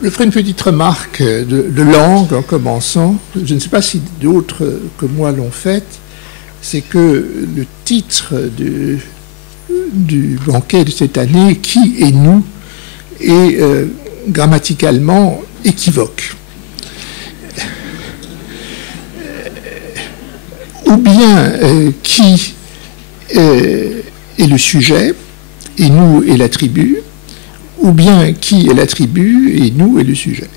Je ferai une petite remarque de langue en commençant. Je ne sais pas si d'autres que moi l'ont fait. C'est que le titre du banquet de cette année, « Qui est nous ?», est grammaticalement équivoque. Ou bien qui est le sujet et nous est l'attribut, ou bien qui est l'attribut et nous est le sujet.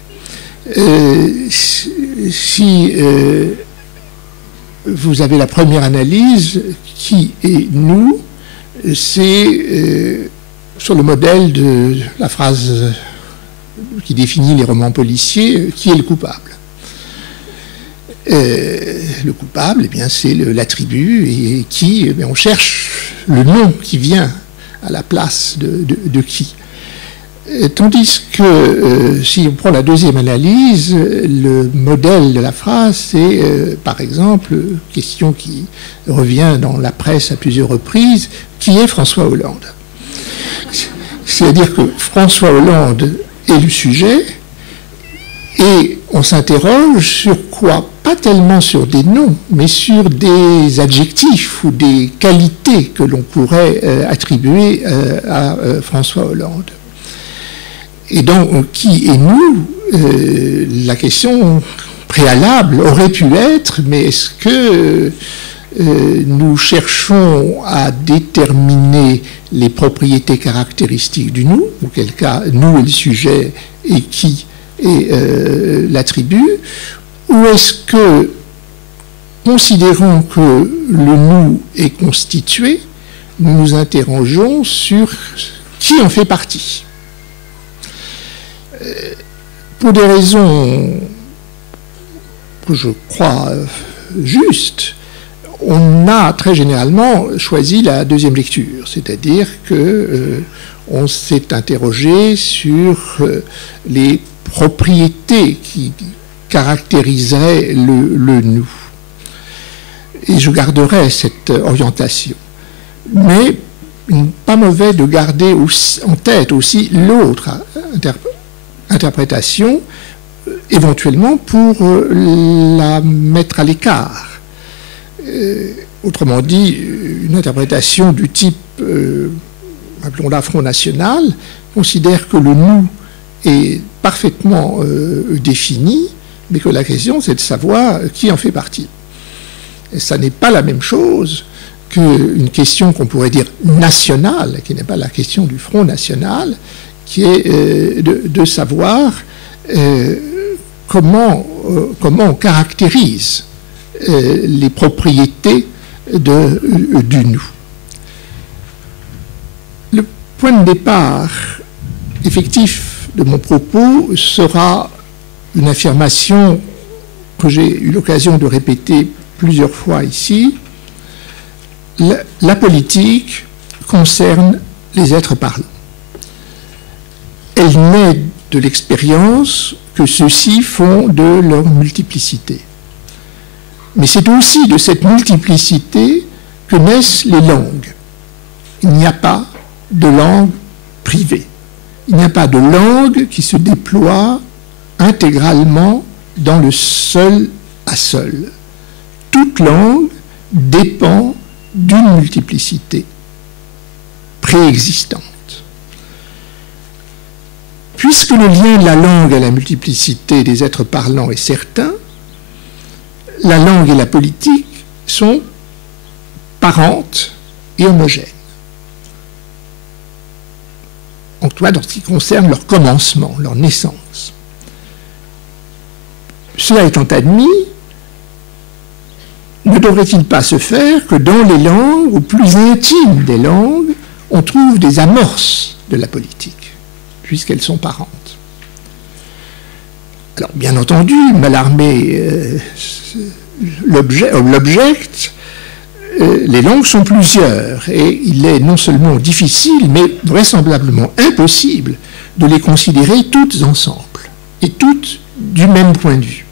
Si vous avez la première analyse, qui est nous, c'est sur le modèle de la phrase qui définit les romans policiers, qui est le coupable. Le coupable, eh bien, c'est l'attribut, et qui, eh bien, on cherche le nom qui vient à la place de qui. Tandis que si on prend la deuxième analyse, le modèle de la phrase, c'est par exemple, question qui revient dans la presse à plusieurs reprises, qui est François Hollande? C'est-à-dire que François Hollande est le sujet, et on s'interroge sur quoi? Pas tellement sur des noms, mais sur des adjectifs ou des qualités que l'on pourrait attribuer à François Hollande. Et donc, qui est nous? La question préalable aurait pu être, mais est-ce que nous cherchons à déterminer les propriétés caractéristiques du nous, auquel cas nous est le sujet et qui est l'attribut, ou est-ce que, considérant que le nous est constitué, nous nous interrogeons sur qui en fait partie? Pour des raisons que je crois justes, on a très généralement choisi la deuxième lecture, c'est-à-dire que on s'est interrogé sur les propriétés qui caractériseraient le nous. Et je garderai cette orientation. Mais pas mauvais de garder aussi, en tête aussi l'autre interprétation, éventuellement pour la mettre à l'écart. Autrement dit, une interprétation du type, appelons-la Front National, considère que le nous est parfaitement défini, mais que la question, c'est de savoir qui en fait partie. Et ça n'est pas la même chose qu'une question qu'on pourrait dire nationale, qui n'est pas la question du Front National, qui est de savoir comment on caractérise les propriétés du nous. Le point de départ effectif de mon propos sera une affirmation que j'ai eu l'occasion de répéter plusieurs fois ici. La politique concerne les êtres parlants. Elle naît de l'expérience que ceux-ci font de leur multiplicité. Mais c'est aussi de cette multiplicité que naissent les langues. Il n'y a pas de langue privée. Il n'y a pas de langue qui se déploie intégralement dans le seul à seul. Toute langue dépend d'une multiplicité préexistante. Puisque le lien de la langue à la multiplicité des êtres parlants est certain, la langue et la politique sont parentes et homogènes. En tout cas, dans ce qui concerne leur commencement, leur naissance. Cela étant admis, ne devrait-il pas se faire que dans les langues, au plus intime des langues, on trouve des amorces de la politique, puisqu'elles sont parentes? Alors, bien entendu, Mallarmé l'objecte, les langues sont plusieurs, et il est non seulement difficile, mais vraisemblablement impossible de les considérer toutes ensemble, et toutes du même point de vue.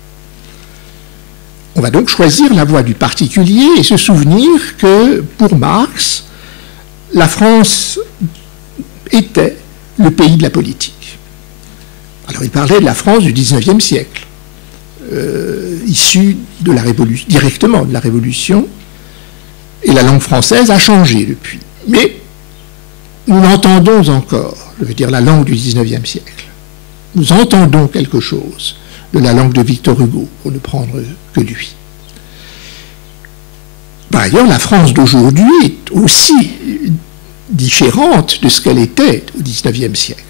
On va donc choisir la voie du particulier et se souvenir que, pour Marx, la France était le pays de la politique. Alors il parlait de la France du XIXe siècle, issue de la Révolution, directement de la Révolution, et la langue française a changé depuis. Mais nous l'entendons encore, je veux dire la langue du XIXe siècle. Nous entendons quelque chose de la langue de Victor Hugo, pour ne prendre que lui. Par ailleurs, la France d'aujourd'hui est aussi différente de ce qu'elle était au XIXe siècle.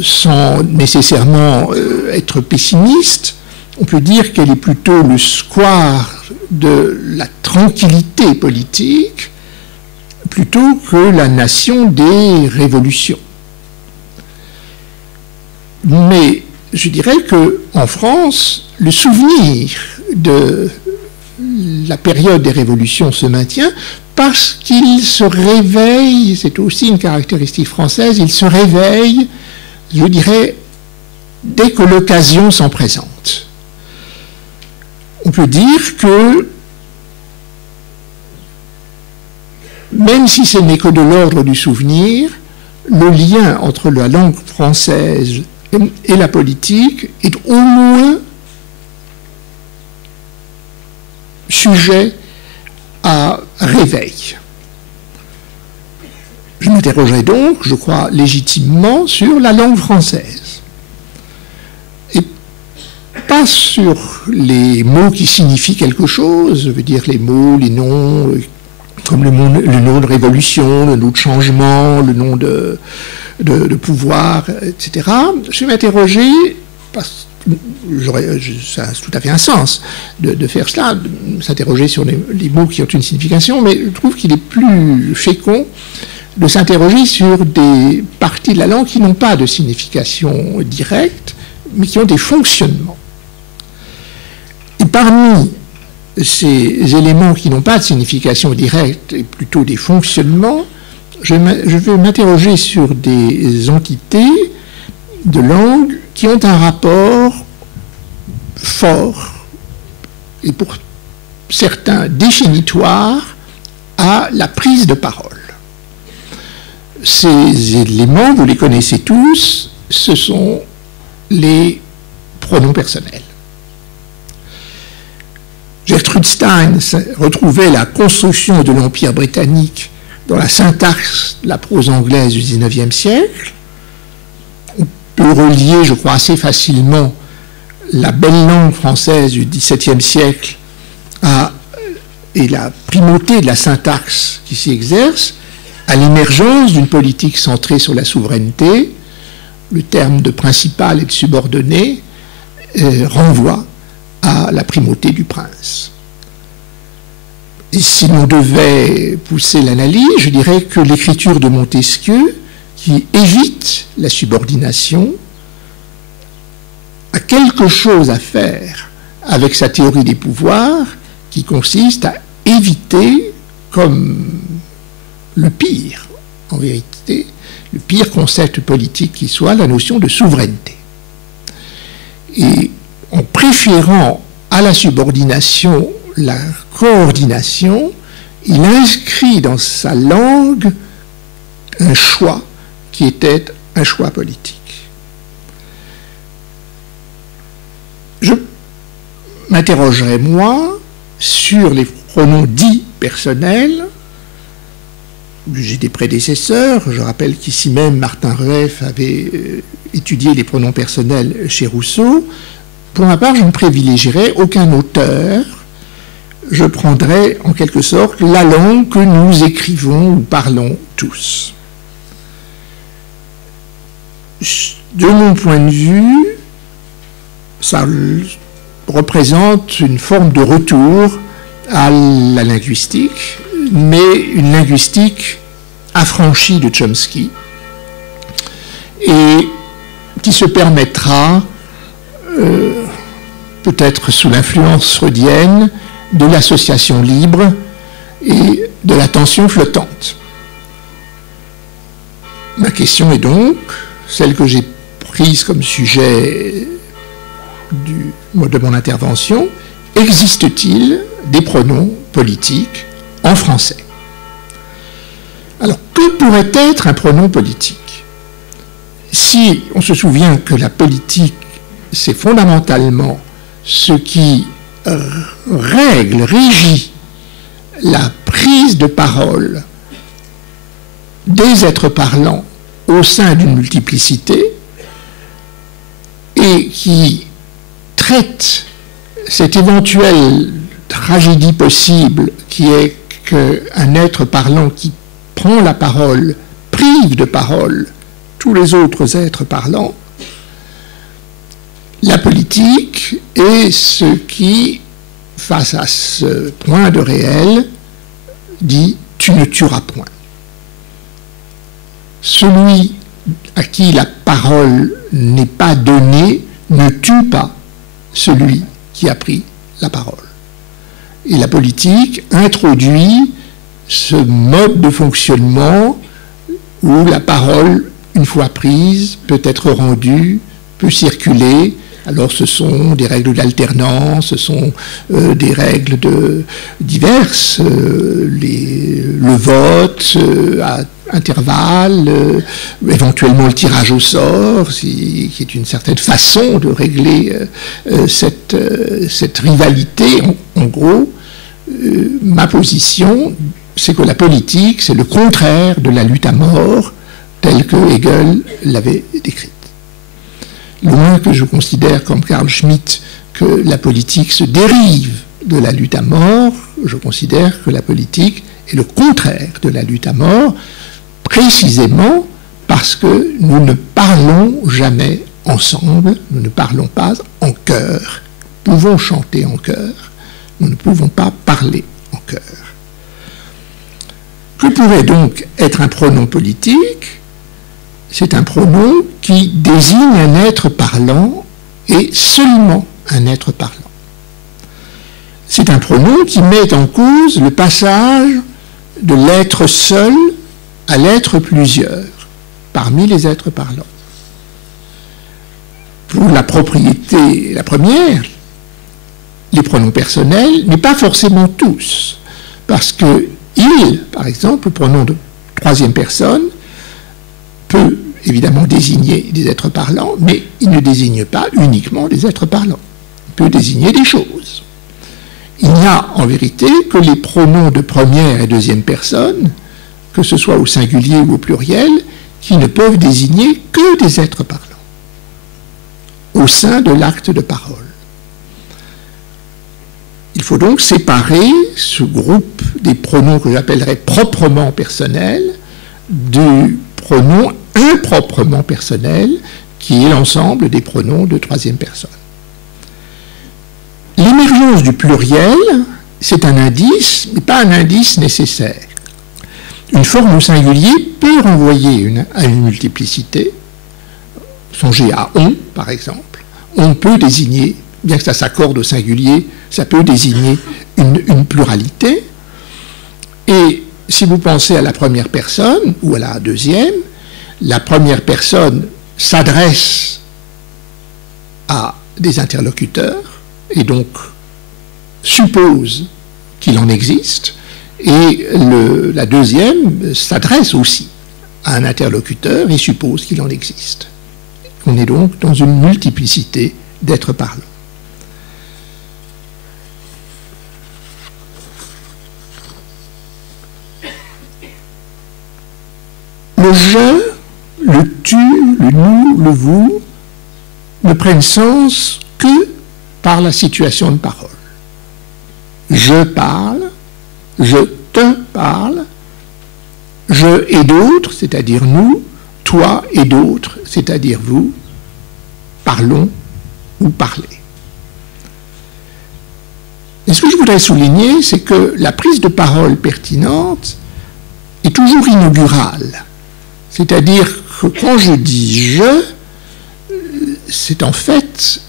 Sans nécessairement être pessimiste, on peut dire qu'elle est plutôt le square de la tranquillité politique plutôt que la nation des révolutions. Mais je dirais qu'en France, le souvenir de la période des révolutions se maintient parce qu'il se réveille, c'est aussi une caractéristique française, il se réveille, je dirais, dès que l'occasion s'en présente. On peut dire que, même si ce n'est que de l'ordre du souvenir, le lien entre la langue française et la politique est au moins sujet à réveil. Je m'interrogerai donc, je crois légitimement, sur la langue française. Et pas sur les mots qui signifient quelque chose, je veux dire les mots, les noms, comme le nom de révolution, le nom de changement, le nom de pouvoir, etc. Je vais m'interroger, ça a tout à fait un sens de faire cela, de s'interroger sur les mots qui ont une signification, mais je trouve qu'il est plus fécond de s'interroger sur des parties de la langue qui n'ont pas de signification directe, mais qui ont des fonctionnements. Et parmi ces éléments qui n'ont pas de signification directe, et plutôt des fonctionnements, je vais m'interroger sur des entités de langue qui ont un rapport fort, et pour certains définitoire, à la prise de parole. Ces éléments, vous les connaissez tous, ce sont les pronoms personnels. Gertrude Stein retrouvait la construction de l'Empire britannique dans la syntaxe de la prose anglaise du XIXe siècle. On peut relier, je crois, assez facilement la belle langue française du XVIIe siècle et la primauté de la syntaxe qui s'y exerce à l'émergence d'une politique centrée sur la souveraineté. Le terme de principal et de subordonné renvoie à la primauté du prince. Et si l'on devait pousser l'analyse, je dirais que l'écriture de Montesquieu, qui évite la subordination, a quelque chose à faire avec sa théorie des pouvoirs, qui consiste à éviter, comme le pire, en vérité, le pire concept politique qui soit, la notion de souveraineté. Et en préférant à la subordination la coordination, il inscrit dans sa langue un choix qui était un choix politique. Je m'interrogerai, moi, sur les pronoms dits personnels. J'ai des prédécesseurs. Je rappelle qu'ici même, Martin Rueff avait étudié les pronoms personnels chez Rousseau. Pour ma part, je ne privilégierai aucun auteur. Je prendrai, en quelque sorte, la langue que nous écrivons ou parlons tous. De mon point de vue, ça représente une forme de retour à la linguistique, mais une linguistique affranchie de Chomsky, et qui se permettra, peut-être sous l'influence freudienne, de l'association libre et de l'attention flottante. Ma question est donc, celle que j'ai prise comme sujet de mon intervention, existe-t-il des pronoms politiques en français? Alors, que pourrait être un pronom politique? si on se souvient que la politique, c'est fondamentalement ce qui régit la prise de parole des êtres parlants au sein d'une multiplicité et qui traite cette éventuelle tragédie possible qui est qu'un être parlant qui prend la parole prive de parole tous les autres êtres parlants. La politique est ce qui, face à ce point de réel, dit « tu ne tueras point ». Celui à qui la parole n'est pas donnée ne tue pas celui qui a pris la parole. Et la politique introduit ce mode de fonctionnement où la parole, une fois prise, peut être rendue, peut circuler. Alors ce sont des règles d'alternance, ce sont des règles diverses, le vote à intervalles, éventuellement le tirage au sort, qui est une certaine façon de régler cette rivalité. En gros, ma position, c'est que la politique, c'est le contraire de la lutte à mort, telle que Hegel l'avait décrite. Loin que je considère, comme Carl Schmitt, que la politique se dérive de la lutte à mort, je considère que la politique est le contraire de la lutte à mort, précisément parce que nous ne parlons jamais ensemble, nous ne parlons pas en chœur. Nous pouvons chanter en chœur, nous ne pouvons pas parler en chœur. Que pourrait donc être un pronom politique ? C'est un pronom qui désigne un être parlant et seulement un être parlant. C'est un pronom qui met en cause le passage de l'être seul à l'être plusieurs parmi les êtres parlants. Pour la propriété, la première, les pronoms personnels, mais pas forcément tous, parce que il, par exemple, le pronom de troisième personne, peut évidemment désigner des êtres parlants, mais il ne désigne pas uniquement des êtres parlants. Il peut désigner des choses. Il n'y a en vérité que les pronoms de première et deuxième personne, que ce soit au singulier ou au pluriel, qui ne peuvent désigner que des êtres parlants au sein de l'acte de parole. Il faut donc séparer ce groupe des pronoms que j'appellerais proprement personnels du pronom improprement personnel, qui est l'ensemble des pronoms de troisième personne. L'émergence du pluriel, c'est un indice, mais pas un indice nécessaire. Une forme au singulier peut renvoyer à une multiplicité. Songez à « on », par exemple. On peut désigner, bien que ça s'accorde au singulier, ça peut désigner une pluralité. Et si vous pensez à la première personne ou à la deuxième, la première personne s'adresse à des interlocuteurs et donc suppose qu'il en existe, et la deuxième s'adresse aussi à un interlocuteur et suppose qu'il en existe. On est donc dans une multiplicité d'êtres parlants. Le je, le tu, le nous, le vous ne prennent sens que par la situation de parole. Je parle, je te parle, je et d'autres, c'est-à-dire nous, toi et d'autres, c'est-à-dire vous, parlons ou parlez. Et ce que je voudrais souligner, c'est que la prise de parole pertinente est toujours inaugurale. C'est-à-dire que quand je dis « je », c'est en fait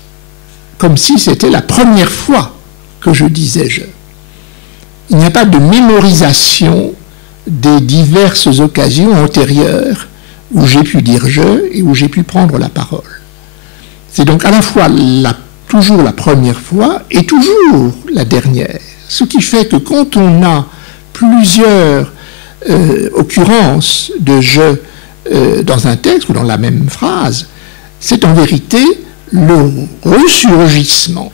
comme si c'était la première fois que je disais « je ». Il n'y a pas de mémorisation des diverses occasions antérieures où j'ai pu dire « je » et où j'ai pu prendre la parole. C'est donc à la fois toujours la première fois et toujours la dernière. Ce qui fait que quand on a plusieurs occurrences de « je » dans un texte ou dans la même phrase, c'est en vérité le ressurgissement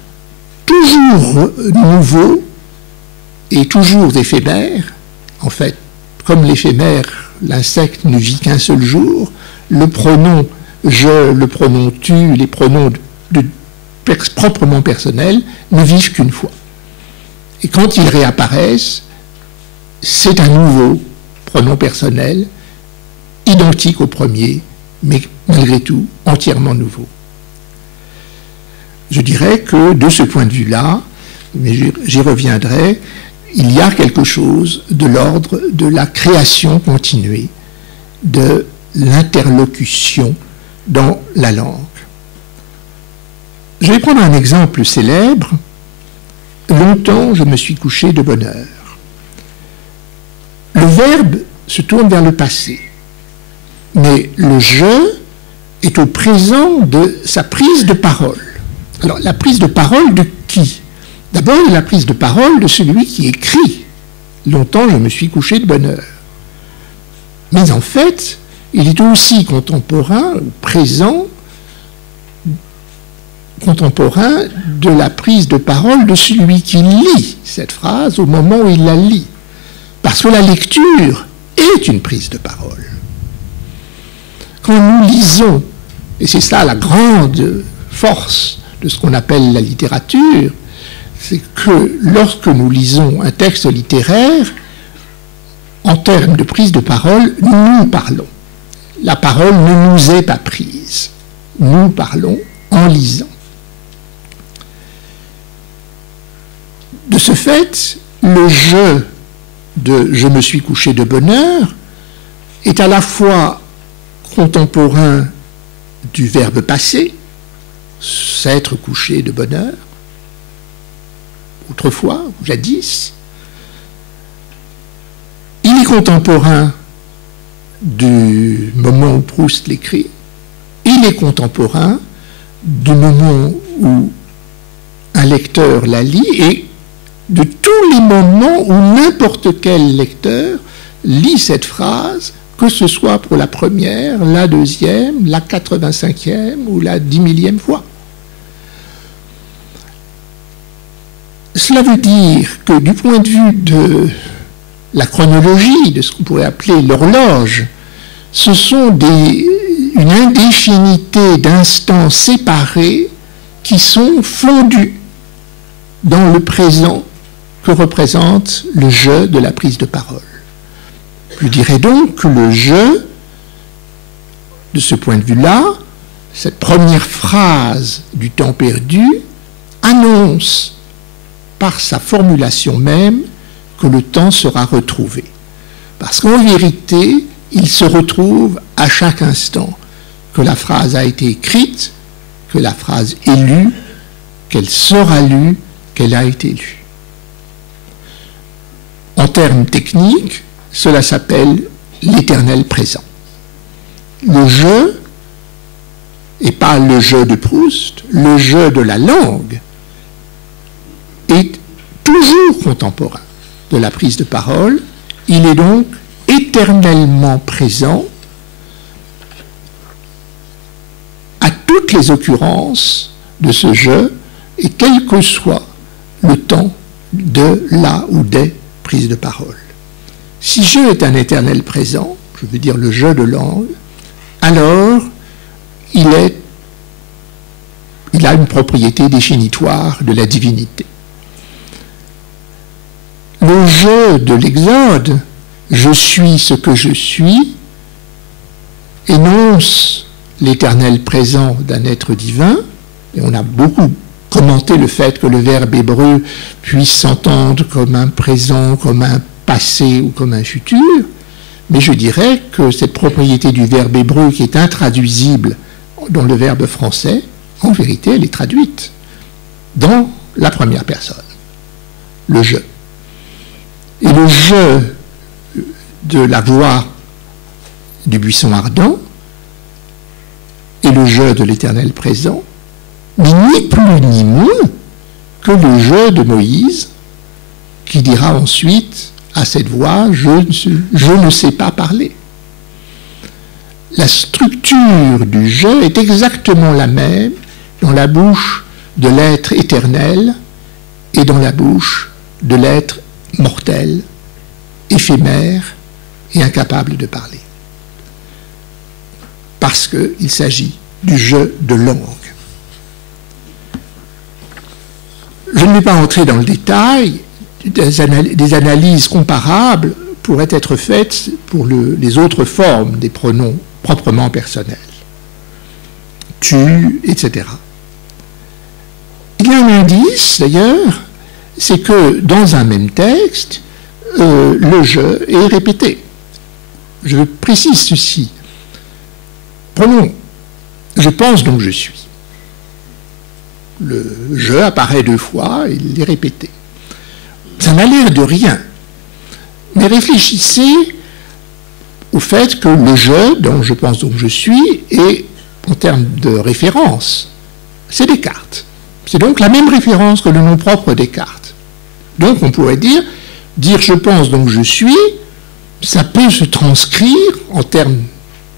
toujours nouveau et toujours éphémère. En fait, comme l'éphémère, l'insecte ne vit qu'un seul jour, le pronom je, le pronom tu, les pronoms proprement personnels ne vivent qu'une fois. Et quand ils réapparaissent, c'est un nouveau pronom personnel, identique au premier, mais malgré tout entièrement nouveau. Je dirais que de ce point de vue-là, mais j'y reviendrai, il y a quelque chose de l'ordre de la création continuée, de l'interlocution dans la langue. Je vais prendre un exemple célèbre. Longtemps, je me suis couché de bonne heure. Le verbe se tourne vers le passé, mais le « je » est au présent de sa prise de parole. Alors, la prise de parole de qui? D'abord, la prise de parole de celui qui écrit. Longtemps, je me suis couché de bonne heure. Mais en fait, il est aussi contemporain, ou présent, contemporain de la prise de parole de celui qui lit cette phrase au moment où il la lit. Parce que la lecture est une prise de parole. Quand nous lisons, et c'est ça la grande force de ce qu'on appelle la littérature, c'est que lorsque nous lisons un texte littéraire, en termes de prise de parole, nous parlons. La parole ne nous est pas prise. Nous parlons en lisant. De ce fait, le « je » de « je me suis couché de bonne heure » est à la fois contemporain du verbe passé, s'être couché de bonne heure, autrefois, jadis. Il est contemporain du moment où Proust l'écrit. Il est contemporain du moment où un lecteur la lit et de tous les moments où n'importe quel lecteur lit cette phrase, que ce soit pour la première, la deuxième, la 85e ou la 10 000e fois. Cela veut dire que du point de vue de la chronologie, de ce qu'on pourrait appeler l'horloge, ce sont une indéfinité d'instants séparés qui sont fondus dans le présent que représente le « je » de la prise de parole. Je dirais donc que le « je », de ce point de vue-là, cette première phrase du temps perdu, annonce par sa formulation même que le temps sera retrouvé. Parce qu'en vérité, il se retrouve à chaque instant que la phrase a été écrite, que la phrase est lue, qu'elle sera lue, qu'elle a été lue. En termes techniques, cela s'appelle l'éternel présent. Le « je » et pas le « je » de Proust, le « je » de la langue est toujours contemporain de la prise de parole. Il est donc éternellement présent à toutes les occurrences de ce « je » et quel que soit le temps de la ou des prises de parole. Si « je » est un éternel présent, je veux dire le « je » de langue, alors il a une propriété définitoire de la divinité. Le « je » de l'Exode, « je suis ce que je suis », énonce l'éternel présent d'un être divin, et on a beaucoup commenté le fait que le verbe hébreu puisse s'entendre comme un présent, comme un passé ou comme un futur, mais je dirais que cette propriété du verbe hébreu qui est intraduisible dans le verbe français, en vérité, elle est traduite dans la première personne, le « je ». Et le « je » de la voix du buisson ardent et le « je » de l'éternel présent, mais ni plus ni moins que le « je » de Moïse, qui dira ensuite à cette voix « je ne sais pas parler ». la structure du je est exactement la même dans la bouche de l'être éternel et dans la bouche de l'être mortel, éphémère et incapable de parler. Parce qu'il s'agit du jeu de langue. Je ne vais pas entrer dans le détail, des analyses comparables pourraient être faites pour les autres formes des pronoms proprement personnels. Tu, etc. Il y a un indice, d'ailleurs, c'est que dans un même texte, le je est répété. Je précise ceci. Prenons, je pense donc je suis. Le je apparaît 2 fois, il est répété. Ça n'a l'air de rien. Mais réfléchissez au fait que le je, dont je pense donc je suis, est, en termes de référence, c'est Descartes. C'est donc la même référence que le nom propre Descartes. Donc on pourrait dire je pense donc je suis, ça peut se transcrire en termes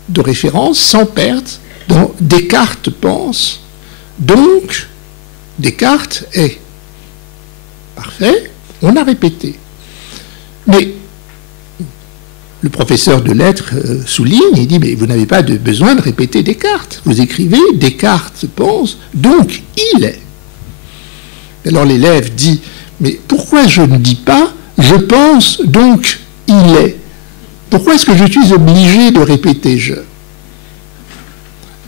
de référence sans perte dans Descartes pense, donc Descartes est. Parfait, on a répété. Mais le professeur de lettres souligne, il dit, mais vous n'avez pas besoin de répéter Descartes. Vous écrivez Descartes pense, donc il est. Alors l'élève dit, mais pourquoi je ne dis pas je pense, donc il est? Pourquoi est-ce que je suis obligé de répéter je?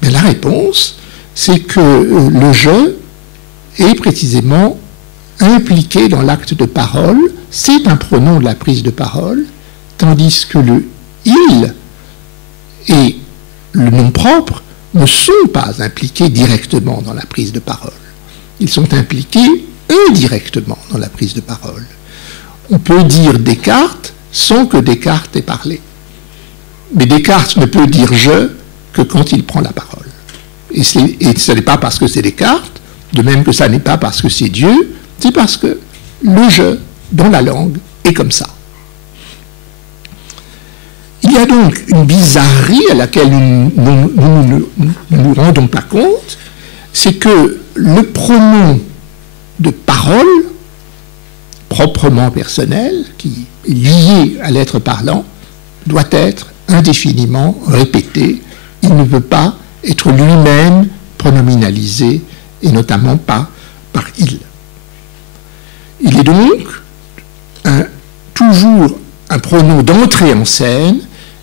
Mais la réponse, c'est que le je est précisément impliqué dans l'acte de parole, c'est un pronom de la prise de parole, tandis que le il et le nom propre ne sont pas impliqués directement dans la prise de parole. Ils sont impliqués indirectement dans la prise de parole. On peut dire Descartes sans que Descartes ait parlé. Mais Descartes ne peut dire je que quand il prend la parole. Et ce n'est pas parce que c'est Descartes, de même que ça n'est pas parce que c'est Dieu, c'est parce que le je dans la langue est comme ça. Il y a donc une bizarrerie à laquelle nous ne nous rendons pas compte, c'est que le pronom de parole, proprement personnel, qui est lié à l'être parlant, doit être indéfiniment répété. Il ne peut pas être lui-même pronominalisé, et notamment pas par il. Il est donc toujours un pronom d'entrée en scène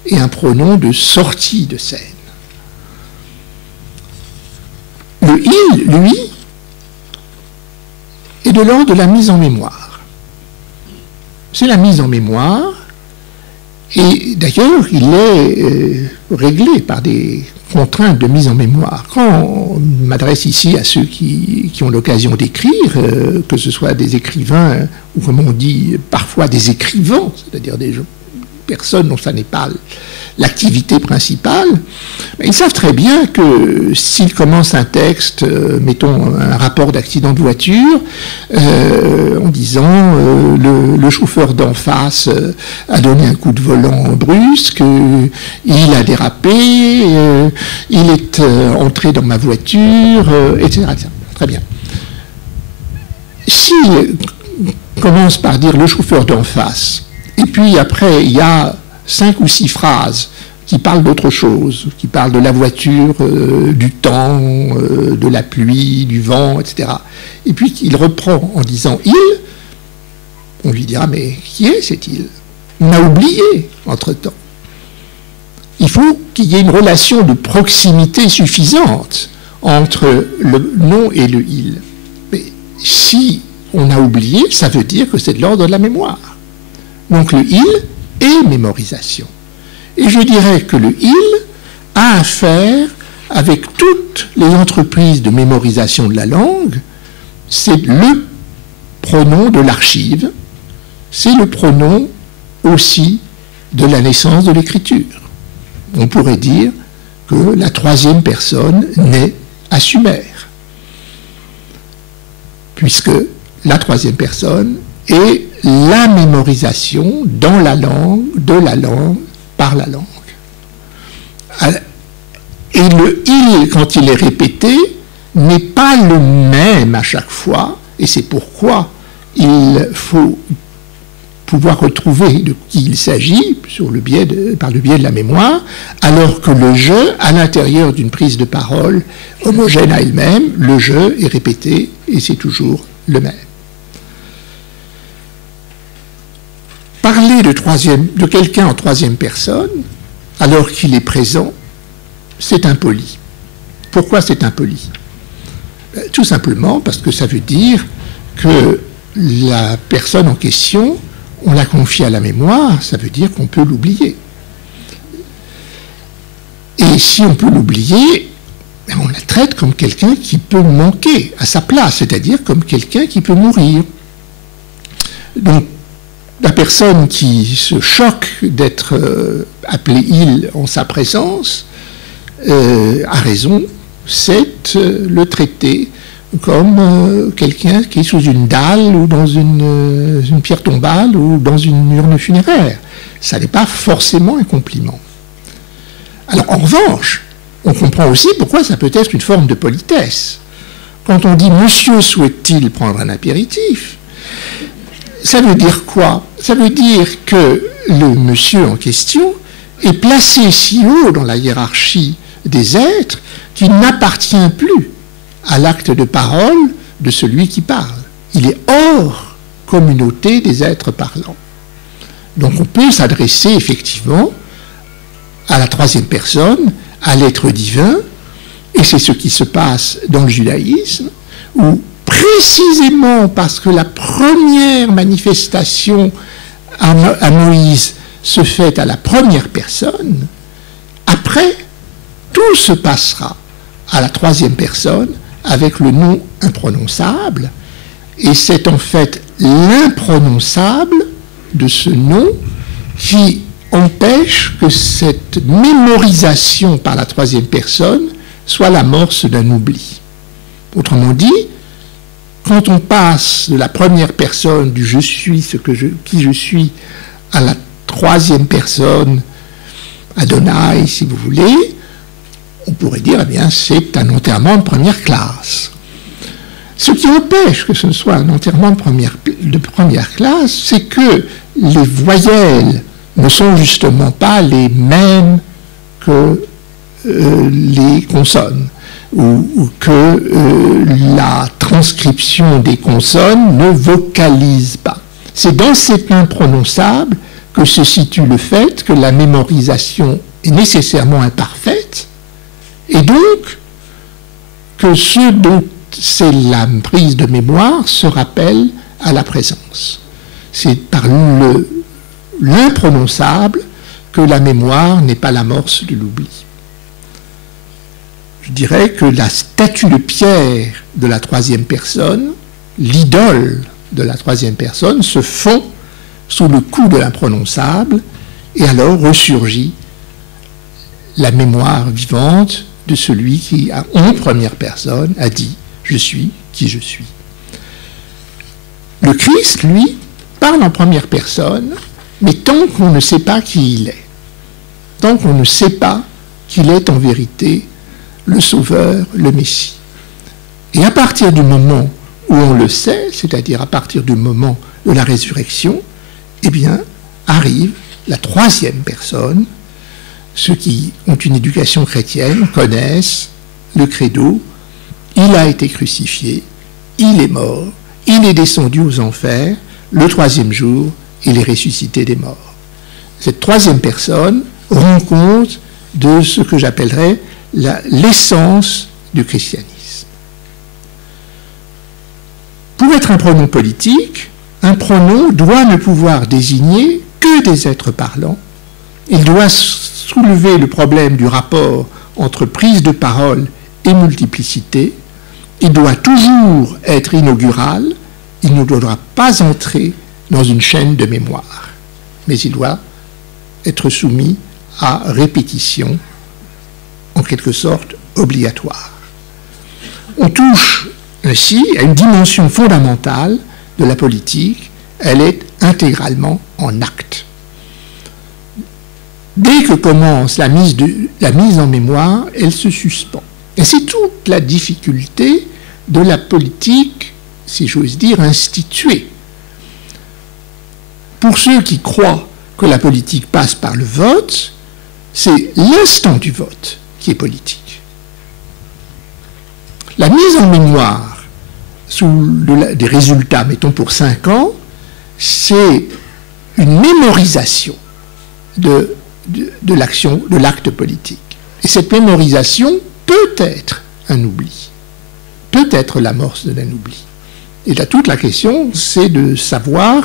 et un pronom de sortie de scène. Le il, lui, est de l'ordre de la mise en mémoire. C'est la mise en mémoire, et d'ailleurs, il est réglé par des contraintes de mise en mémoire. Quand on m'adresse ici à ceux qui ont l'occasion d'écrire, que ce soit des écrivains, ou comme on dit parfois des écrivains, c'est-à-dire des personnes dont ça n'est pas l'activité principale, ils savent très bien que s'ils commencent un texte, mettons un rapport d'accident de voiture, en disant le chauffeur d'en face a donné un coup de volant brusque, il a dérapé, il est entré dans ma voiture, etc., etc. Très bien. S'il commence par dire le chauffeur d'en face, et puis après il y a 5 ou 6 phrases qui parlent d'autre chose, qui parlent de la voiture, du temps, de la pluie, du vent, etc. Et puis il reprend en disant « il », on lui dira « mais qui est cet il » On a oublié entre-temps. Il faut qu'il y ait une relation de proximité suffisante entre le nom et le « il ». Mais si on a oublié, ça veut dire que c'est de l'ordre de la mémoire. Donc le « il » est mémorisation. Et je dirais que le « il » a à faire avec toutes les entreprises de mémorisation de la langue. C'est le pronom de l'archive, c'est le pronom aussi de la naissance de l'écriture. On pourrait dire que la 3e personne naît à Sumer, puisque la 3e personne est la mémorisation dans la langue, de la langue, par la langue. Et le « il », quand il est répété, n'est pas le même à chaque fois, et c'est pourquoi il faut pouvoir retrouver de qui il s'agit par le biais de la mémoire, alors que le « je », à l'intérieur d'une prise de parole homogène à elle-même, le « je » est répété et c'est toujours le même. Parler de quelqu'un en troisième personne, alors qu'il est présent, c'est impoli. Pourquoi c'est impoli? Tout simplement parce que ça veut dire que la personne en question, on la confie à la mémoire, ça veut dire qu'on peut l'oublier. Et si on peut l'oublier, on la traite comme quelqu'un qui peut manquer à sa place, c'est-à-dire comme quelqu'un qui peut mourir. Donc, la personne qui se choque d'être appelée « il » en sa présence a raison, c'est le traiter comme quelqu'un qui est sous une dalle ou dans une pierre tombale ou dans une urne funéraire. Ça n'est pas forcément un compliment. Alors, en revanche, on comprend aussi pourquoi ça peut être une forme de politesse. Quand on dit « Monsieur souhaite-t-il prendre un apéritif ?» ça veut dire quoi? Ça veut dire que le monsieur en question est placé si haut dans la hiérarchie des êtres qu'il n'appartient plus à l'acte de parole de celui qui parle. Il est hors communauté des êtres parlants. Donc on peut s'adresser effectivement à la troisième personne, à l'être divin, et c'est ce qui se passe dans le judaïsme, où précisément parce que la première manifestation à Moïse se fait à la première personne, après, tout se passera à la troisième personne avec le nom imprononçable, et c'est en fait l'imprononçable de ce nom qui empêche que cette mémorisation par la troisième personne soit l'amorce d'un oubli. Autrement dit, quand on passe de la première personne du « je suis qui je suis » à la troisième personne, Adonai, si vous voulez, on pourrait dire, eh bien, c'est un enterrement de première classe. Ce qui empêche que ce soit un enterrement de première classe, c'est que les voyelles ne sont justement pas les mêmes que les consonnes, ou que la transcription des consonnes ne vocalise pas. C'est dans cet imprononçable que se situe le fait que la mémorisation est nécessairement imparfaite, et donc que ce dont c'est la prise de mémoire se rappelle à la présence. C'est par l'imprononçable que la mémoire n'est pas l'amorce de l'oubli. Je dirais que la statue de pierre de la troisième personne, l'idole de la troisième personne, se fond sous le coup de l'imprononçable, et alors ressurgit la mémoire vivante de celui qui, en première personne, a dit « Je suis qui je suis ». Le Christ, lui, parle en première personne, mais tant qu'on ne sait pas qui il est, tant qu'on ne sait pas qu'il est en vérité le Sauveur, le Messie. Et à partir du moment où on le sait, c'est-à-dire à partir du moment de la résurrection, eh bien, arrive la troisième personne. Ceux qui ont une éducation chrétienne connaissent le credo. Il a été crucifié, il est mort, il est descendu aux enfers, le troisième jour, il est ressuscité des morts. Cette troisième personne rend compte de ce que j'appellerais l'essence du christianisme. Pour être un pronom politique, un pronom doit ne pouvoir désigner que des êtres parlants. Il doit soulever le problème du rapport entre prise de parole et multiplicité. Il doit toujours être inaugural. Il ne doit pas entrer dans une chaîne de mémoire. Mais il doit être soumis à répétition, en quelque sorte obligatoire. On touche ainsi à une dimension fondamentale de la politique. Elle est intégralement en acte. dès que commence la mise en mémoire, elle se suspend. Et c'est toute la difficulté de la politique, si j'ose dire, instituée. Pour ceux qui croient que la politique passe par le vote, c'est l'instant du vote qui est politique. La mise en mémoire des résultats, mettons pour 5 ans, c'est une mémorisation de l'action, de l'acte politique. Et cette mémorisation peut être un oubli, peut être l'amorce d'un oubli. Et là, toute la question, c'est de savoir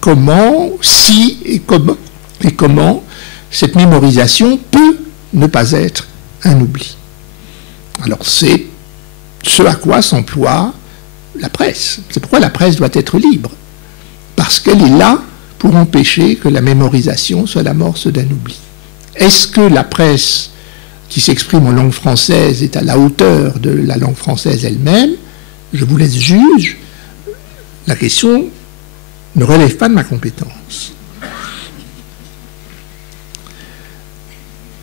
comment, si et comment cette mémorisation peut ne pas être un oubli. Alors c'est ce à quoi s'emploie la presse. C'est pourquoi la presse doit être libre, parce qu'elle est là pour empêcher que la mémorisation soit l'amorce d'un oubli. Est-ce que la presse qui s'exprime en langue française est à la hauteur de la langue française elle-même? Je vous laisse juge. La question ne relève pas de ma compétence.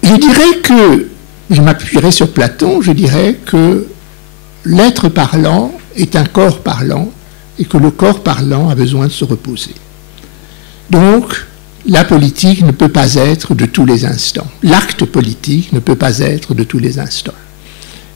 Je dirais que, je m'appuierai sur Platon, je dirais que l'être parlant est un corps parlant et que le corps parlant a besoin de se reposer. Donc, la politique ne peut pas être de tous les instants. L'acte politique ne peut pas être de tous les instants.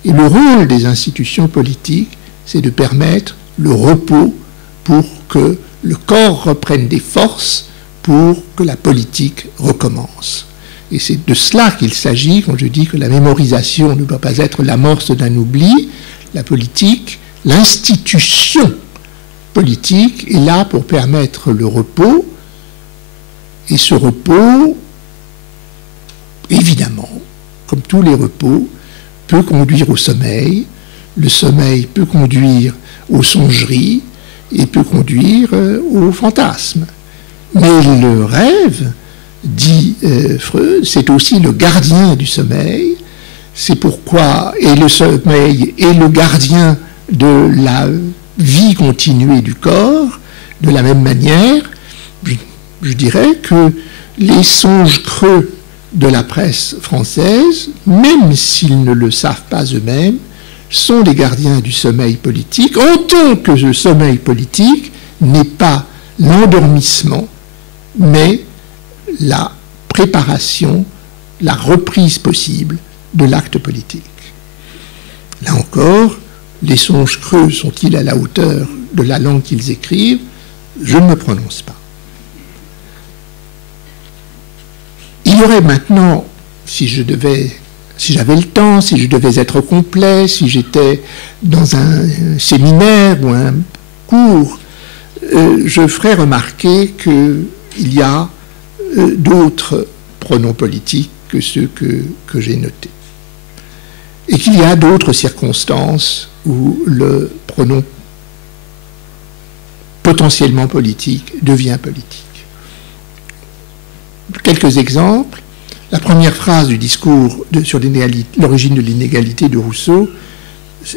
Et le rôle des institutions politiques, c'est de permettre le repos pour que le corps reprenne des forces pour que la politique recommence. Et c'est de cela qu'il s'agit quand je dis que la mémorisation ne doit pas être l'amorce d'un oubli. La politique, l'institution politique est là pour permettre le repos. Et ce repos, évidemment, comme tous les repos, peut conduire au sommeil. Le sommeil peut conduire aux songeries et peut conduire au fantasme. Mais le rêve, dit Freud, c'est aussi le gardien du sommeil. C'est pourquoi, et le sommeil est le gardien de la vie continuée du corps, de la même manière, je dirais que les songes creux de la presse française, même s'ils ne le savent pas eux-mêmes, sont les gardiens du sommeil politique, en tant que ce sommeil politique n'est pas l'endormissement, mais la préparation, la reprise possible de l'acte politique. Là encore, les songes creux sont-ils à la hauteur de la langue qu'ils écrivent? Je ne me prononce pas. Il y aurait maintenant, si j'avais le temps, si je devais être complet, si j'étais dans un séminaire ou un cours, je ferais remarquer qu'il y a d'autres pronoms politiques que ceux que j'ai notés. Et qu'il y a d'autres circonstances où le pronom potentiellement politique devient politique. Quelques exemples. La première phrase du discours sur l'origine de l'inégalité de Rousseau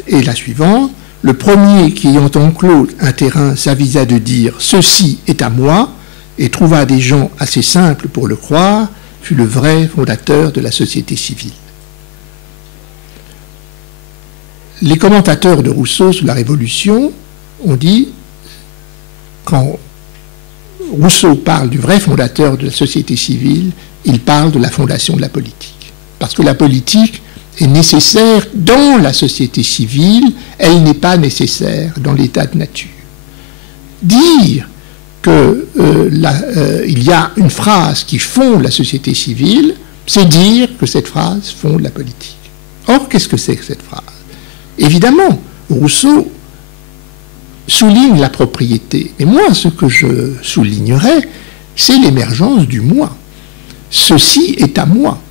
est la suivante. Le premier qui, ayant enclos un terrain, s'avisa de dire « Ceci est à moi » et trouva des gens assez simples pour le croire, fut le vrai fondateur de la société civile. Les commentateurs de Rousseau sous la Révolution ont dit, quand Rousseau parle du vrai fondateur de la société civile, il parle de la fondation de la politique. Parce que la politique est nécessaire dans la société civile, elle n'est pas nécessaire dans l'état de nature. Dire qu'il y a une phrase qui fonde la société civile, c'est dire que cette phrase fonde la politique. Or, qu'est-ce que c'est que cette phrase? Évidemment, Rousseau souligne la propriété. Mais moi, ce que je soulignerais, c'est l'émergence du moi. Ceci est à moi.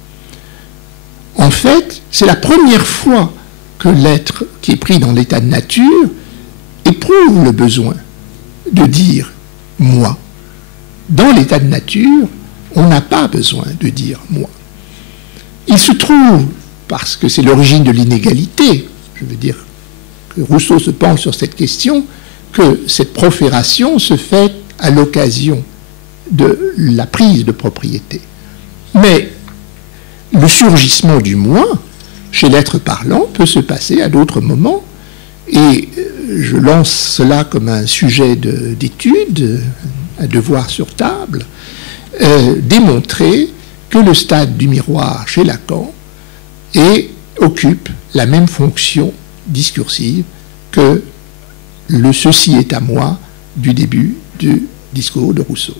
En fait, c'est la première fois que l'être qui est pris dans l'état de nature éprouve le besoin de dire moi. Dans l'état de nature, on n'a pas besoin de dire moi. Il se trouve, parce que c'est l'origine de l'inégalité, je veux dire que Rousseau se penche sur cette question, que cette profération se fait à l'occasion de la prise de propriété. Mais le surgissement du moi chez l'être parlant peut se passer à d'autres moments. Et je lance cela comme un sujet d'étude, un devoir sur table, démontrer que le stade du miroir chez Lacan occupe la même fonction discursive que le « ceci est à moi » du début du discours de Rousseau.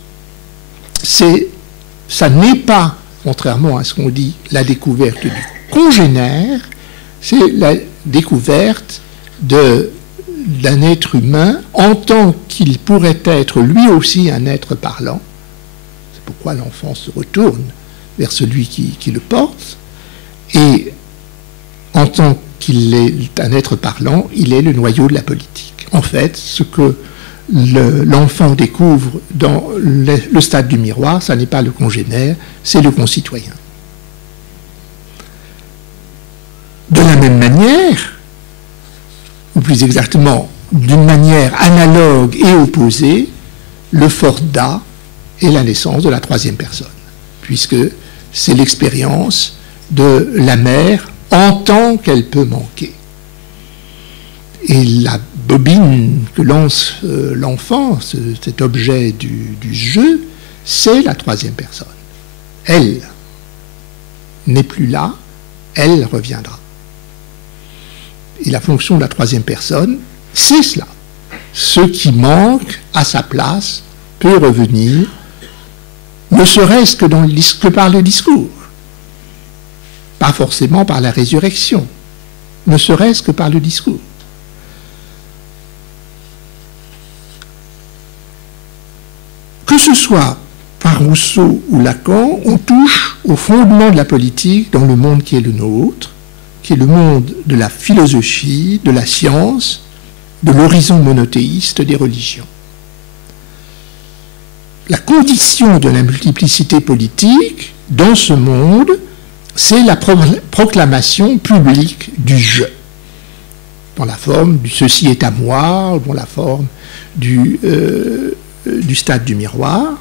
Ça n'est pas, contrairement à ce qu'on dit, la découverte du congénère, c'est la découverte d'un être humain en tant qu'il pourrait être lui aussi un être parlant. C'est pourquoi l'enfant se retourne vers celui qui le porte, et en tant qu'il est un être parlant, il est le noyau de la politique. En fait, ce que l'enfant découvre dans le stade du miroir, ça n'est pas le congénère, c'est le concitoyen. De la même manière, ou plus exactement, d'une manière analogue et opposée, le Forda est la naissance de la troisième personne, puisque c'est l'expérience de la mère en tant qu'elle peut manquer. Et la bobine que lance l'enfant, cet objet du jeu, c'est la troisième personne. Elle n'est plus là, elle reviendra. Et la fonction de la troisième personne, c'est cela. Ce qui manque à sa place peut revenir, ne serait-ce que par le discours, pas forcément par la résurrection, ne serait-ce que par le discours. Que ce soit par Rousseau ou Lacan, on touche au fondement de la politique dans le monde qui est le nôtre, qui est le monde de la philosophie, de la science, de l'horizon monothéiste des religions. La condition de la multiplicité politique dans ce monde, c'est la proclamation publique du je, dans la forme du « ceci est à moi », dans la forme du stade du miroir.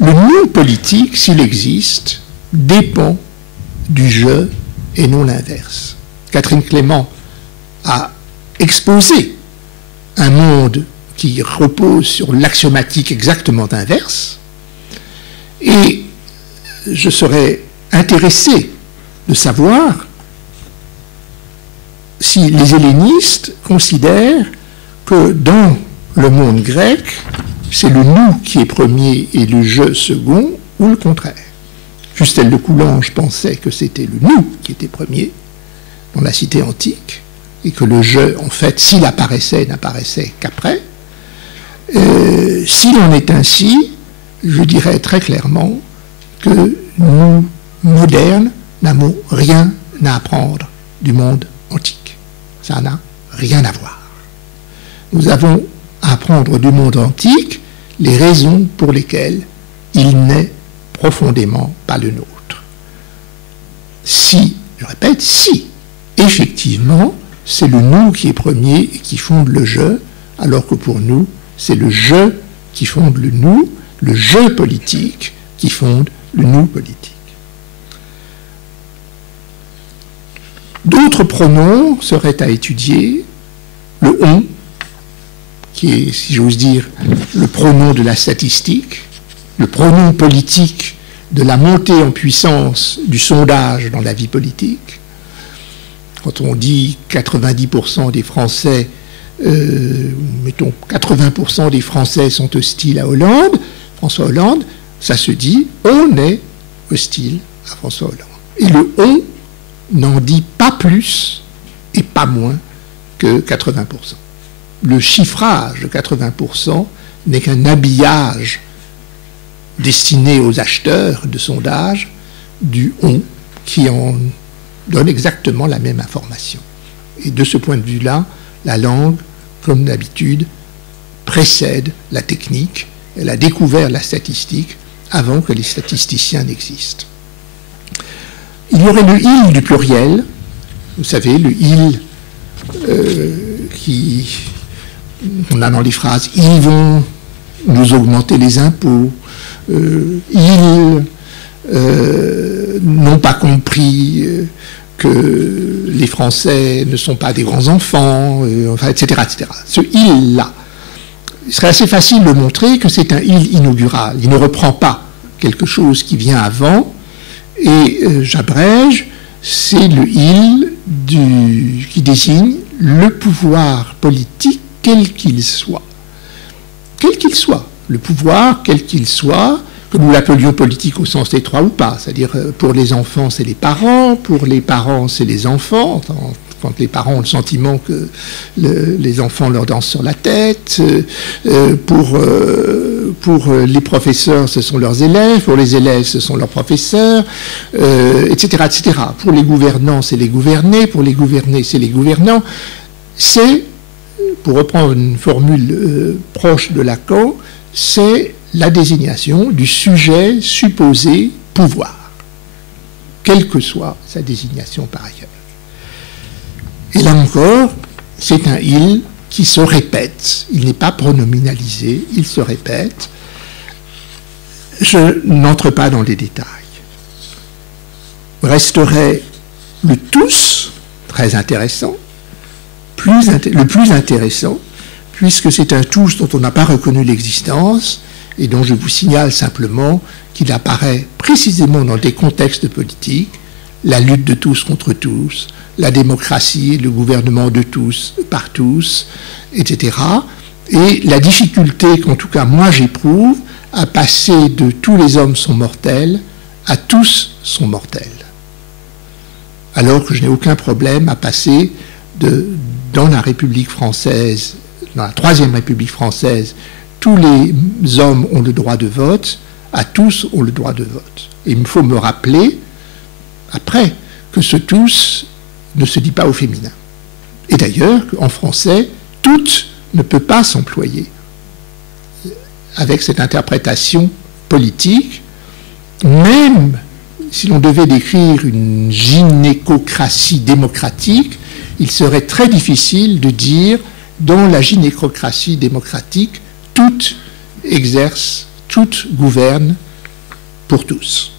Le non politique, s'il existe, dépend du je et non l'inverse. Catherine Clément a exposé un monde qui repose sur l'axiomatique exactement inverse, et je serais intéressé de savoir si les hellénistes considèrent que dans le monde grec, c'est le nous qui est premier et le je second, ou le contraire. Justel de Coulanges pensait que c'était le nous qui était premier dans la cité antique, et que le je, en fait, s'il apparaissait, n'apparaissait qu'après. S'il en est ainsi, je dirais très clairement que nous, modernes, n'avons rien à apprendre du monde antique. Ça n'a rien à voir. Nous avons à apprendre du monde antique les raisons pour lesquelles il n'est profondément pas le nôtre. Si, je répète, si, effectivement, c'est le nous qui est premier et qui fonde le je, alors que pour nous, c'est le je qui fonde le nous, le je politique qui fonde le nous politique. D'autres pronoms seraient à étudier. Le on, qui est, si j'ose dire, le pronom de la statistique, le pronom politique de la montée en puissance du sondage dans la vie politique. Quand on dit 90% des Français, mettons 80% des Français sont hostiles à Hollande, François Hollande, ça se dit, on est hostile à François Hollande. Et le on n'en dit pas plus et pas moins que 80%. Le chiffrage de 80% n'est qu'un habillage destiné aux acheteurs de sondage du on qui en donne exactement la même information. Et de ce point de vue-là, la langue, comme d'habitude, précède la technique. Elle a découvert la statistique avant que les statisticiens n'existent. Il y aurait le il du pluriel, vous savez, le il on a dans les phrases ils vont nous augmenter les impôts, ils n'ont pas compris que les Français ne sont pas des grands enfants, enfin, etc., etc. Ce « il » là, il serait assez facile de montrer que c'est un « il » inaugural. Il ne reprend pas quelque chose qui vient avant, et j'abrège, c'est le « il » qui désigne le pouvoir politique quel qu'il soit. Quel qu'il soit. Le pouvoir, quel qu'il soit, que nous l'appelions politique au sens étroit ou pas. C'est-à-dire, pour les enfants, c'est les parents, pour les parents, c'est les enfants. Quand les parents ont le sentiment que les enfants leur dansent sur la tête, pour les professeurs, ce sont leurs élèves, pour les élèves, ce sont leurs professeurs, etc., etc. Pour les gouvernants, c'est les gouvernés, pour les gouvernés, c'est les gouvernants. C'est, pour reprendre une formule proche de Lacan, c'est la désignation du sujet supposé pouvoir, quelle que soit sa désignation par ailleurs. Et là encore, c'est un « il » qui se répète. Il n'est pas pronominalisé, il se répète. Je n'entre pas dans les détails. Resterait le « tous », très intéressant, le plus intéressant, puisque c'est un « tous » dont on n'a pas reconnu l'existence, et dont je vous signale simplement qu'il apparaît précisément dans des contextes politiques, la lutte de tous contre tous, la démocratie, le gouvernement de tous par tous, etc. Et la difficulté qu'en tout cas moi j'éprouve à passer de tous les hommes sont mortels à tous sont mortels. Alors que je n'ai aucun problème à passer dans la République française, dans la Troisième République française, tous les hommes ont le droit de vote, à tous ont le droit de vote. Et il me faut me rappeler, après, que ce tous ne se dit pas au féminin. Et d'ailleurs, en français, toutes ne peut pas s'employer avec cette interprétation politique, même si l'on devait décrire une gynécocratie démocratique, il serait très difficile de dire dans la gynécocratie démocratique, toutes exercent, toutes gouvernent pour tous.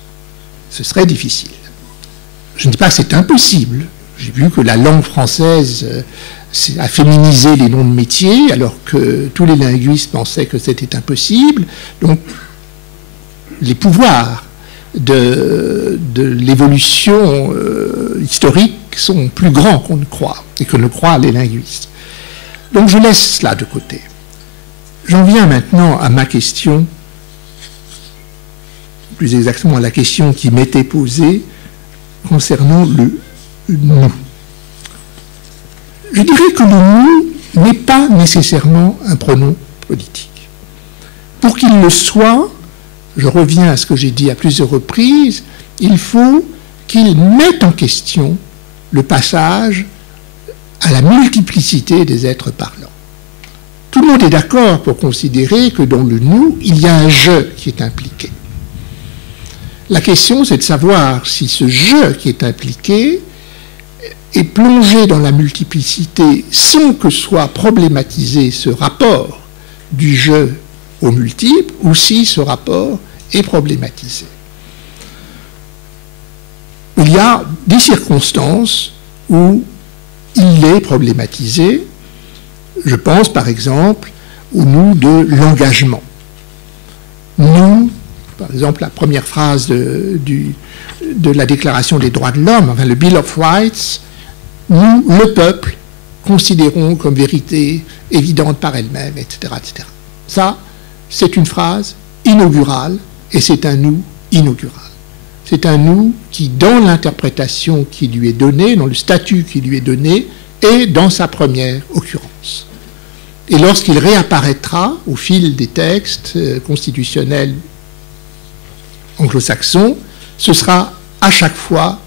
Ce serait difficile. Je ne dis pas que c'est impossible. J'ai vu que la langue française a féminisé les noms de métiers, alors que tous les linguistes pensaient que c'était impossible. Donc, les pouvoirs de l'évolution historique sont plus grands qu'on ne croit, et que ne croient les linguistes. Donc, je laisse cela de côté. J'en viens maintenant à ma question, plus exactement à la question qui m'était posée concernant le nous. Je dirais que le nous n'est pas nécessairement un pronom politique. Pour qu'il le soit, je reviens à ce que j'ai dit à plusieurs reprises, il faut qu'il mette en question le passage à la multiplicité des êtres parlants. Tout le monde est d'accord pour considérer que dans le nous, il y a un « je » qui est impliqué. La question, c'est de savoir si ce « je » qui est impliqué est plongé dans la multiplicité sans que soit problématisé ce rapport du « je » au multiple, ou si ce rapport est problématisé. Il y a des circonstances où il est problématisé. Je pense par exemple au nous de l'engagement. Nous, par exemple, la première phrase de la Déclaration des droits de l'homme, enfin le Bill of Rights, nous, le peuple, considérons comme vérité évidente par elle-même, etc., etc. Ça, c'est une phrase inaugurale et c'est un nous inaugural. C'est un nous qui, dans l'interprétation qui lui est donnée, dans le statut qui lui est donné, est dans sa première occurrence. Et lorsqu'il réapparaîtra au fil des textes constitutionnels anglo-saxons, ce sera à chaque fois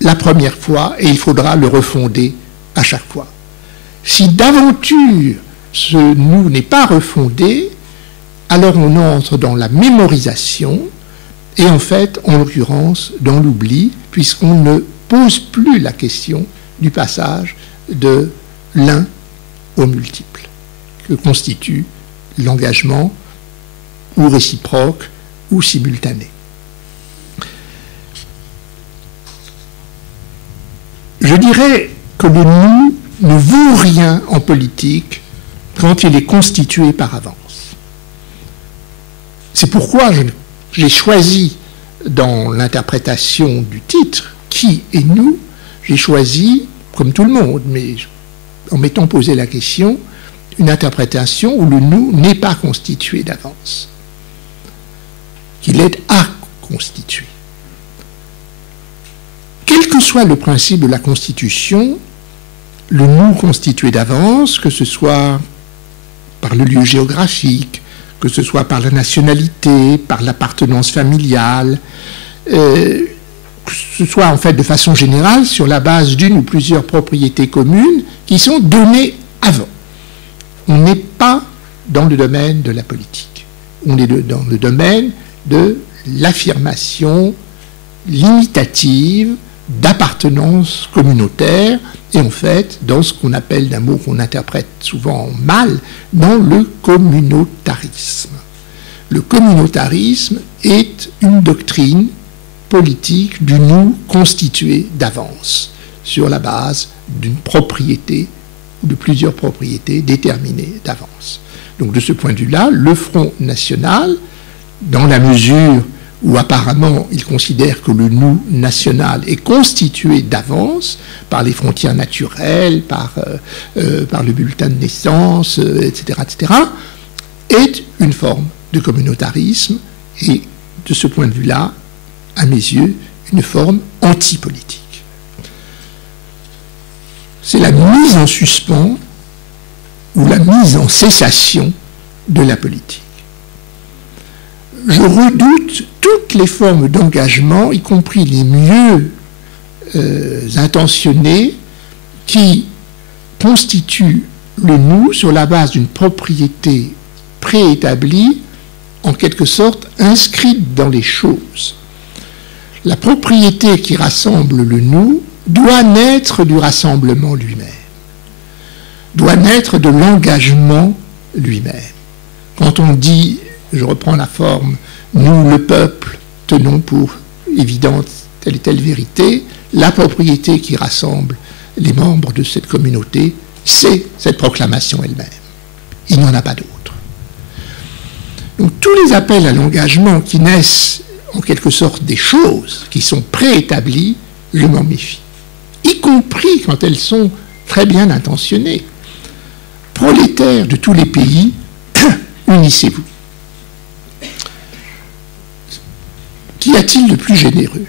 la première fois et il faudra le refonder à chaque fois. Si d'aventure ce nous n'est pas refondé, alors on entre dans la mémorisation et en fait, en l'occurrence, dans l'oubli, puisqu'on ne pose plus la question du passage de l'un au multiple, que constitue l'engagement ou réciproque ou simultané. Je dirais que le nous ne vaut rien en politique quand il est constitué par avance. C'est pourquoi j'ai choisi, dans l'interprétation du titre, qui est nous, j'ai choisi, comme tout le monde, mais en m'étant posé la question, une interprétation où le nous n'est pas constitué d'avance, qu'il est à constituer. Quel que soit le principe de la Constitution, le nous constitué d'avance, que ce soit par le lieu géographique, que ce soit par la nationalité, par l'appartenance familiale, que ce soit en fait de façon générale sur la base d'une ou plusieurs propriétés communes qui sont données avant. On n'est pas dans le domaine de la politique. On est dans le domaine de l'affirmation limitative d'appartenance communautaire et en fait dans ce qu'on appelle, d'un mot qu'on interprète souvent mal, dans le communautarisme. Le communautarisme est une doctrine politique du nous constitué d'avance sur la base d'une propriété ou de plusieurs propriétés déterminées d'avance. Donc de ce point de vue-là, le Front National, dans la mesure où apparemment il considère que le nous national est constitué d'avance par les frontières naturelles, par le bulletin de naissance, etc., est une forme de communautarisme et de ce point de vue-là, à mes yeux, une forme antipolitique. C'est la mise en suspens ou la mise en cessation de la politique. Je redoute toutes les formes d'engagement, y compris les mieux intentionnés, qui constituent le nous sur la base d'une propriété préétablie, en quelque sorte inscrite dans les choses. La propriété qui rassemble le nous doit naître du rassemblement lui-même, doit naître de l'engagement lui-même. Quand on dit, je reprends la forme, nous, le peuple, tenons pour évidente telle et telle vérité, la propriété qui rassemble les membres de cette communauté, c'est cette proclamation elle-même. Il n'y en a pas d'autre. Donc tous les appels à l'engagement qui naissent en quelque sorte des choses qui sont préétablies, je m'en méfie. Y compris quand elles sont très bien intentionnées. Prolétaires de tous les pays, unissez-vous. Qu'y a-t-il de plus généreux?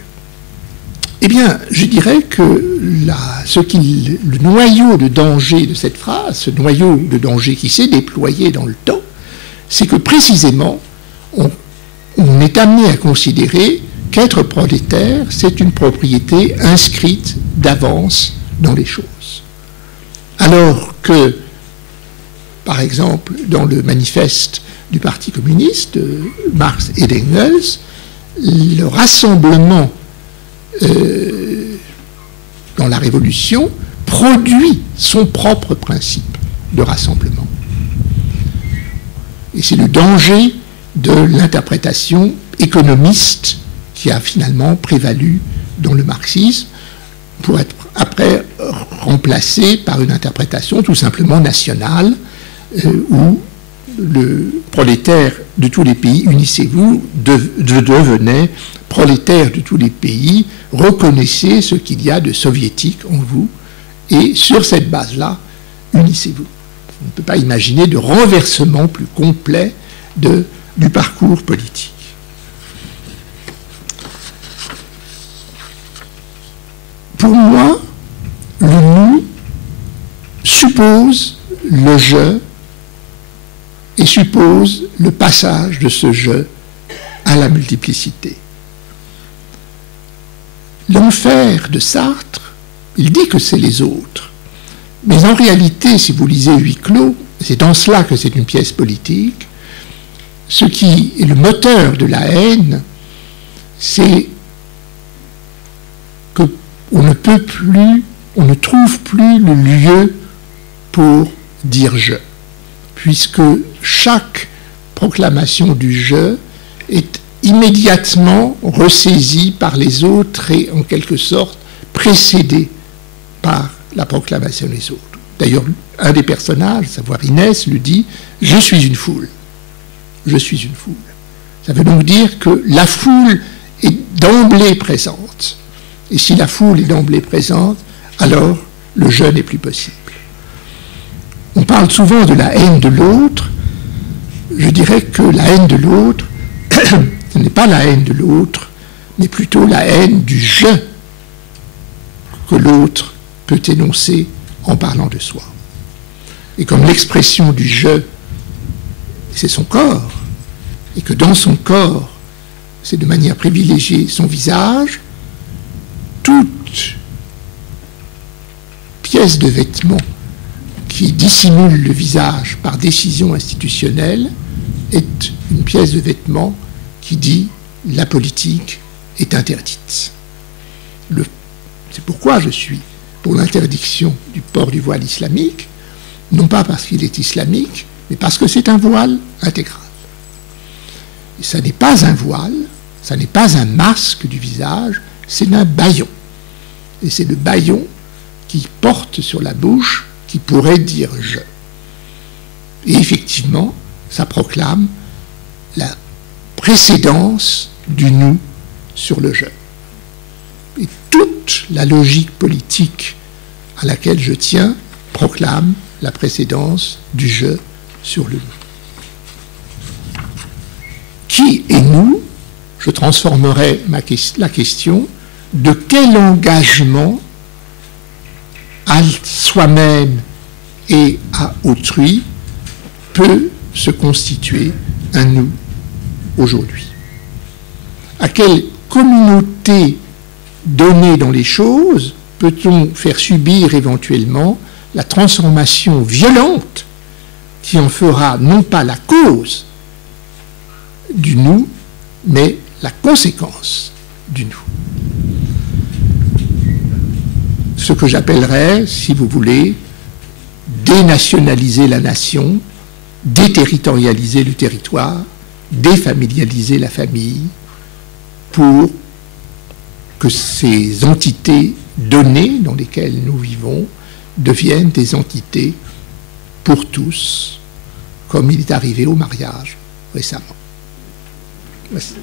Eh bien, je dirais que le noyau de danger de cette phrase, ce noyau de danger qui s'est déployé dans le temps, c'est que précisément, on est amené à considérer qu'être prolétaire, c'est une propriété inscrite d'avance dans les choses. Alors que, par exemple, dans le manifeste du Parti communiste, Marx et d'Engels, le rassemblement dans la Révolution produit son propre principe de rassemblement. Et c'est le danger de l'interprétation économiste qui a finalement prévalu dans le marxisme pour être après remplacé par une interprétation tout simplement nationale où le prolétaire de tous les pays, unissez-vous, devenait prolétaire de tous les pays, reconnaissez ce qu'il y a de soviétique en vous, et sur cette base-là, unissez-vous. On ne peut pas imaginer de renversement plus complet du parcours politique. Pour moi, le nous suppose le je et suppose le passage de ce je à la multiplicité. L'enfer de Sartre, il dit que c'est les autres. Mais en réalité, si vous lisez Huis clos, c'est en cela que c'est une pièce politique, ce qui est le moteur de la haine, c'est qu'on ne peut plus, on ne trouve plus le lieu pour dire je, puisque chaque proclamation du je est immédiatement ressaisie par les autres et en quelque sorte précédée par la proclamation des autres. D'ailleurs, un des personnages, à savoir Inès, lui dit « Je suis une foule. Je suis une foule. » Ça veut donc dire que la foule est d'emblée présente. Et si la foule est d'emblée présente, alors le jeu n'est plus possible. On parle souvent de la haine de l'autre. Je dirais que la haine de l'autre, ce n'est pas la haine de l'autre, mais plutôt la haine du je que l'autre peut énoncer en parlant de soi. Et comme l'expression du je, c'est son corps, et que dans son corps, c'est de manière privilégiée son visage, toute pièce de vêtement qui dissimule le visage par décision institutionnelle est une pièce de vêtement qui dit la politique est interdite. C'est pourquoi je suis pour l'interdiction du port du voile islamique, non pas parce qu'il est islamique, mais parce que c'est un voile intégral. Et ça n'est pas un voile, ça n'est pas un masque du visage, c'est un bâillon. Et c'est le bâillon qui porte sur la bouche, qui pourrait dire « je ». Et effectivement, ça proclame la précédence du « nous » sur le « je ». Et toute la logique politique à laquelle je tiens proclame la précédence du « je » sur le « nous ». Qui est nous? Je transformerai la question de quel engagement à soi-même et à autrui peut se constituer un nous aujourd'hui. À quelle communauté donnée dans les choses peut-on faire subir éventuellement la transformation violente qui en fera non pas la cause du nous, mais la conséquence du nous. Ce que j'appellerais, si vous voulez, dénationaliser la nation, déterritorialiser le territoire, défamilialiser la famille, pour que ces entités données dans lesquelles nous vivons deviennent des entités pour tous, comme il est arrivé au mariage récemment. Merci.